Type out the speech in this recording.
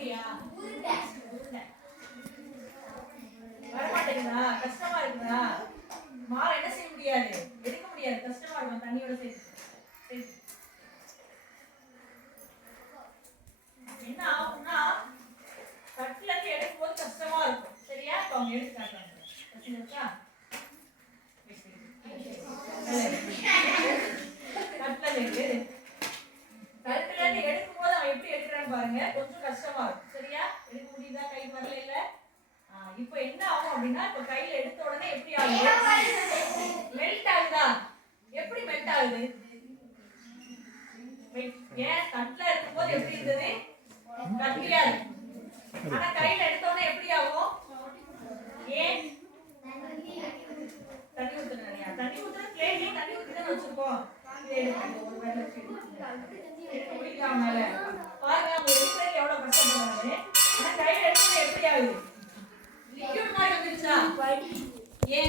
அப்படியா வரமாட்டேங்குதா? கஷ்டமா இருக்குதா? என்ன செய்ய முடியாது? எடுக்க முடியாது. கஷ்டமா தண்ணியோட என்ன ஆகும்னா கட்டில எடுக்கும் போது கஷ்டமா சரியா? இப்போ அவங்க எடுத்து பாருங்க கொஞ்சம் கஷ்டமா இருக்கும். சரியா? எடுக்க முடியுதா? கை வரல இல்ல? இப்ப என்ன ஆகும் அப்படின்னா இப்ப கையில எடுத்த உடனே எப்படி ஆகும் மெல்ட் ஆகுதா? எப்படி மெல்ட் ஆகுது? ஏன்? தட்டுல இருக்கும்போது எப்படி இருந்தது? கட்டியா இருக்கு. ஆனா கையில எடுத்த உடனே எப்படி ஆகும்? ஏன்? தண்ணி ஊத்துறேன் தண்ணி ஊத்துற பிளேட்லயே தண்ணி ஊத்தி தான் வச்சிருக்கோம் ஒரு வேளை எடுக்க முடியுதா ఏ